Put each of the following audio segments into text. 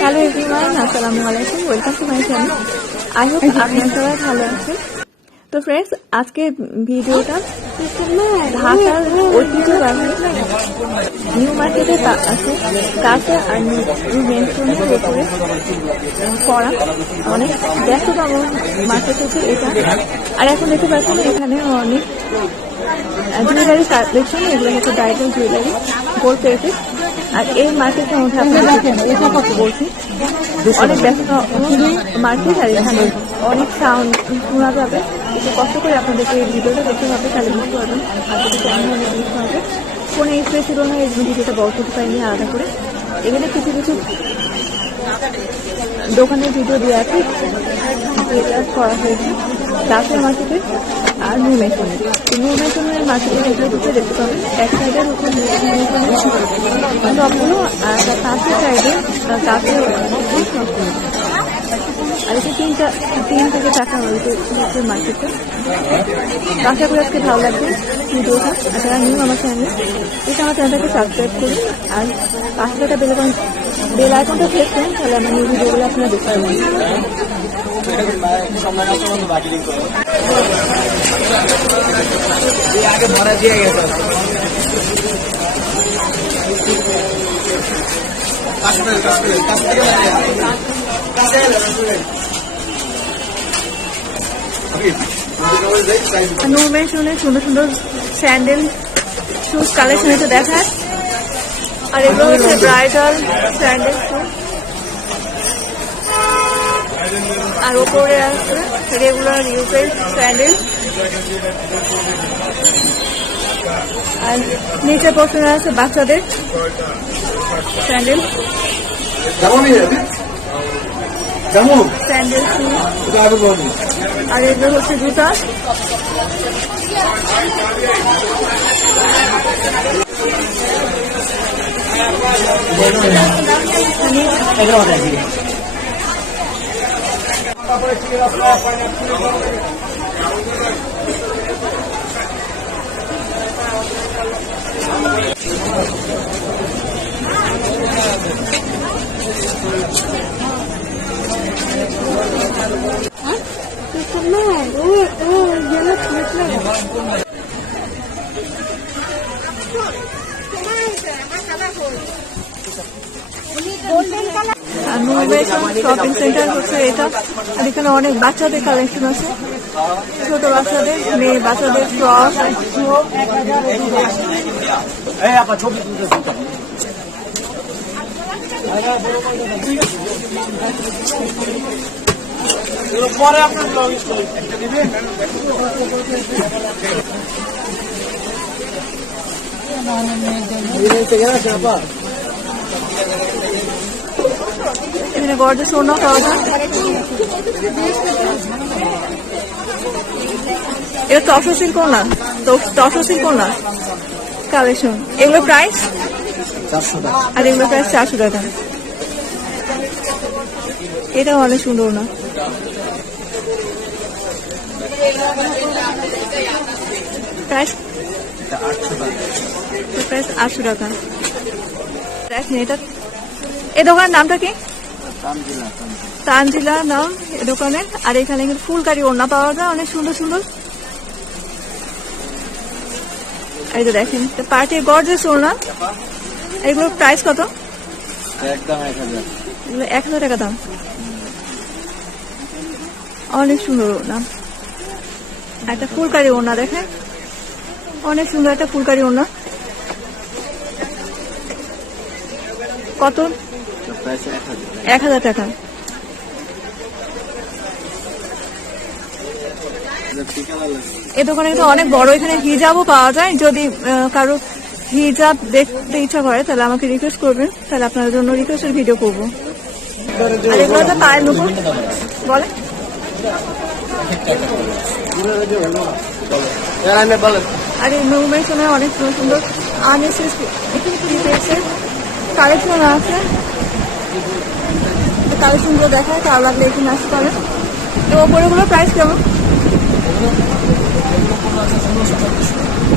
Hello everyone, আসসালামু আলাইকুম, welcome to my channel. I hope আপনারা সবাই ভালো আছেন। তো ফ্রেন্ডস, আজকে ভিডিওটা ঢাকার ঐতিহ্যবাহী নিউ মার্কেটে আছে কাছে আর মেনশনের উপরে করা অনেক ব্যস্ততম মার্কেট হচ্ছে এটা। আর এখন দেখতে পাচ্ছেন এখানে অনেক জুয়েলারি কালেকশন, এগুলো হচ্ছে ব্রাইডাল জুয়েলারি, গোল্ড প্লেটেড। আর এই মার্কেটের মধ্যে আপনারা বলছি অনেক ব্যস্ত মার্কেট, আর এখানে অনেক সাউন্ড শোনা যাবে। একটু কষ্ট করে আপনাদেরকে এই ভিডিওটা দেখতে হবে, তাহলে বুঝতে পারবেন আর যদি কেমন ধরনের বুঝতে হবে। ফোনে স্পেস ছিল না, এই ভিডিওটা বড় করতে পারিনি আলাদা করে। এখানে কিছু কিছু দোকানের ভিডিও দিয়ে আছে, যেটা করা হয়েছে দাসের মার্কেটে আর নিউমেশনের মার্কেটের ভিডিও দুটো দেখতে পাবেন। এক সাইডের হচ্ছে সবগুলো, আর কাঁচের সাইডে কাঁচের আর এটা 3 থেকে 4টা হচ্ছে মার্কেটটা। আশা করি আজকে ভালো লাগবে ভিডিওটা। আর যারা নিউ আমার চ্যানেলে, এটা আমার চ্যানেলটাকে সাবস্ক্রাইব করুন আর পাশে একটা বেল আইকনটা প্রেস করেন, তাহলে আমার নিউ ভিডিওগুলো আপনারা দেখতে পারবেন। নূরমেশনের সুন্দর সুন্দর স্যান্ডেল শুজ কালেকশন এটা দেখায়। আর এগুলো হচ্ছে ব্রাইডাল স্যান্ডেল শুজ। আর ওপরে আছে রেগুলার ইউজের স্যান্ডেল। আর নিচে পোর্শনে আছে বাচ্চাদের স্যান্ডেল স্যান্ডেল শুজ। আর এগুলো হচ্ছে জুতা। শপিং সেন্টার হচ্ছে এটা। আর এখানে অনেক বাচ্চাদের কালেকশন আছে, ছোট বাচ্চাদের, মেয়ে বাচ্চাদের ফ্রক। পরে আপনার এখানে গর্জে স্বর্ণ পাওয়া যায়। এটা তসরশীল কোনা, তসরশীল কোনা কালেকশন। এগুলো প্রাইস 400 টাকা, আর এগুলো প্রাইস 400 টাকা। এটাও অনেক সুন্দর না। প্রাইস 800 টাকা। দেখেন এটা, এই দোকানের নামটা কি? তানজিলা নাম এই দোকানের। আর এখানে কিন্তু ফুলকারি ওড়না পাওয়া যায় অনেক সুন্দর সুন্দর। এই তো দেখেন পার্টির গর্জেস ওড়না। এগুলোর প্রাইস কত? একদম 1000। 1000 টাকা দাম। অনেক সুন্দর ওড়না। একটা ফুলকারি ওড়না দেখেন, অনেক সুন্দর একটা ফুলকারি ওড়না। কত? 1000 টাকা। এই দোকানে কিন্তু অনেক বড়, এখানে হিজাবও পাওয়া যায়। যদি কারো হিজাব দেখতে ইচ্ছা করে তাহলে আমাকে রিকোয়েস্ট করবেন, তাহলে আপনার জন্য রিকোয়েস্টের ভিডিও করবো। আর এগুলো হচ্ছে পায়ের নুপুর বলে। আর এই নূরমেশনে অনেক সুন্দর সুন্দর আনএসের কালেকশন আছে। কালেকশনগুলো দেখায়, কারো লাগলে এখানে আসতে পারেন। তো ওপরেগুলো প্রাইস কেমন?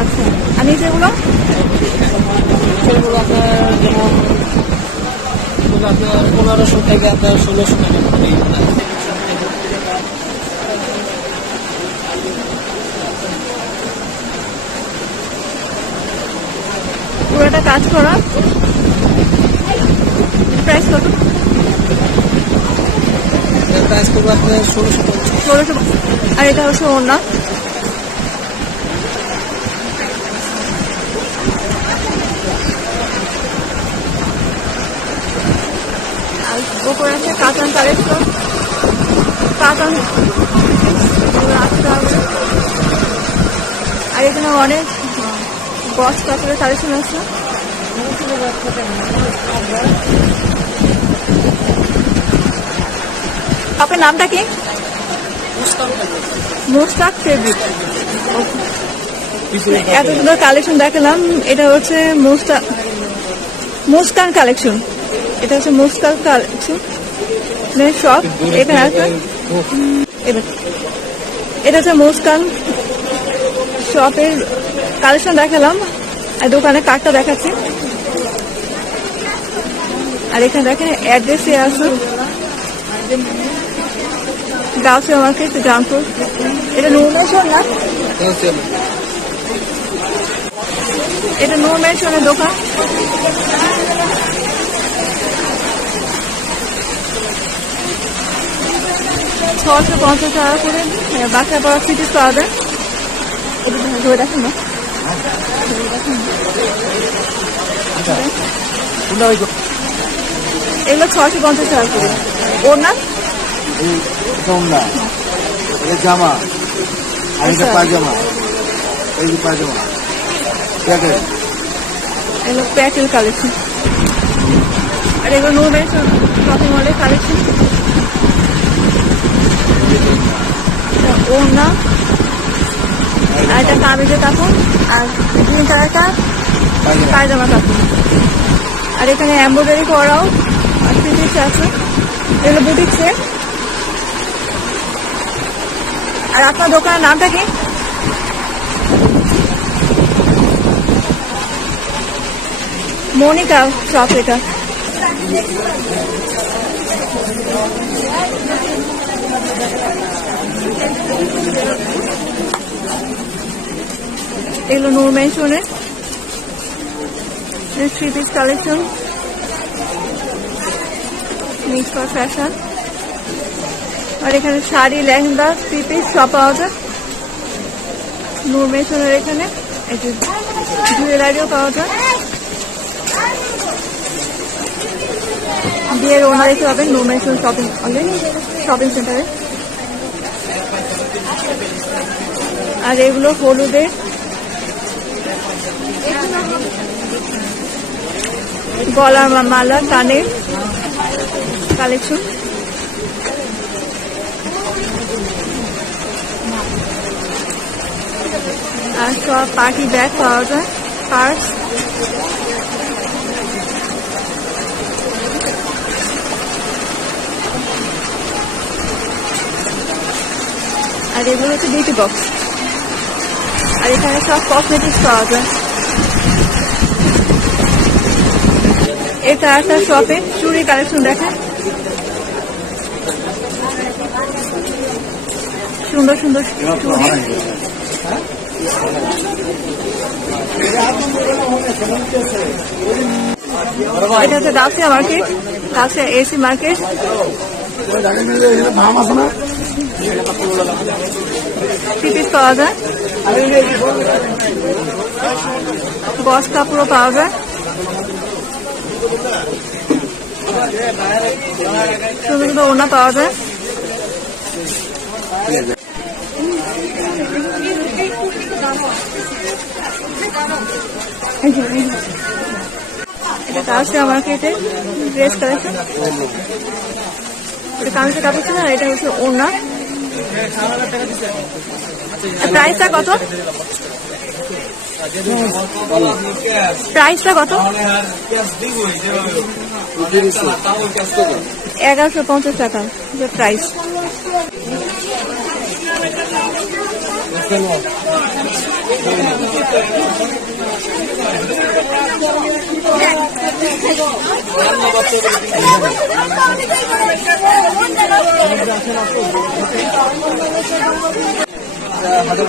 আচ্ছা, আর নিচেগুলো? আপনার যেমন 1500 থেকে আপনার 1600 টাকা করে পুরোটা কাজ করা। প্রাইস কত? প্রাইস করবো আপনার 1650। 1600। আর এটা হচ্ছে ওড়না। আর উপরে আছে কাতান কালেকশন, কাতান আসতে হবে। আর এখানে অনেক গছ কাপড়ের কালেকশন আছে। আপনার নামটা কি? মুস্তাক ফেব্রিক। এত সুন্দর কালেকশন দেখালাম। এটা হচ্ছে মুস্কান কালেকশন। এটা হচ্ছে মুস্কান কালেকশন শপ। এখানে আছে এটা হচ্ছে মুস্কান শপের কালেকশন দেখালাম। আর দোকানে কার্ডটা দেখাচ্ছি। আর এখানে দেখেন অ্যাড্রেসে আসুন, গাউসিয়া মার্কেট, জামপুর। এটা নূর মেনশন না? এটা নূর মেনশনের দোকান। $650 টাকা করে বাসায় পড়া ফিটিস পাওয়া যায়। এটা ধরে দেখেন না, এগুলো $650 টাকা করে। ওর না জামা, আর এটা পায়জামা, এই যে পায়জামা, এগুলো প্যাটেল কালেকশন। আর এগুলো নূর মেনশন শপিং মলের কালেকশন। ওর না, আর এটা কামিজের কাপড়, আর গ্রিন কালারটা পায়জামা কাপড়। আর এখানে এমব্রয়ডারি করাও আর ফিটিস আছে। এগুলো বুটিক্সে। আর আপনার দোকানের নামটা কি? Monica shop. এটা এগুলো নূর মেনশনের three piece collection, mix for fashion. আর এখানে শাড়ি, লেহেঙ্গা, থ্রি পিস সব পাওয়া যায় নূর মেনশনের। এখানে এই যে জুয়েলারিও পাওয়া যায়। বিয়ের ওনা দেখতে পাবেন নূর মেনশন শপিং সেন্টারে। আর এগুলো হলুদে, গলার মালা, কানের কালেকশন। আর সব পার্টি ব্যাগ পাওয়া যায়, পার্স। আর এগুলো হচ্ছে বিউটি বক্স। আর এখানে সব কসমেটিক্স পাওয়া যায়। এটা একটা শপে চুড়ি কালেকশন দেখেন, সুন্দর সুন্দর চুড়ি। এটা হচ্ছে Gausia market, Gausia AC market. Three piece পাওয়া যায়, বস কাপড়ও পাওয়া যায়, সুন্দর সুন্দর ওড়না পাওয়া যায়। এটা গাউসিয়া মার্কেটে ড্রেস কালেকশন। এটা কামিজের কাপড় ছিল, আর এটা হচ্ছে ওড়না। প্রাইসটা কত? প্রাইসটা কত? 1150 টাকা প্রাইস। হাজার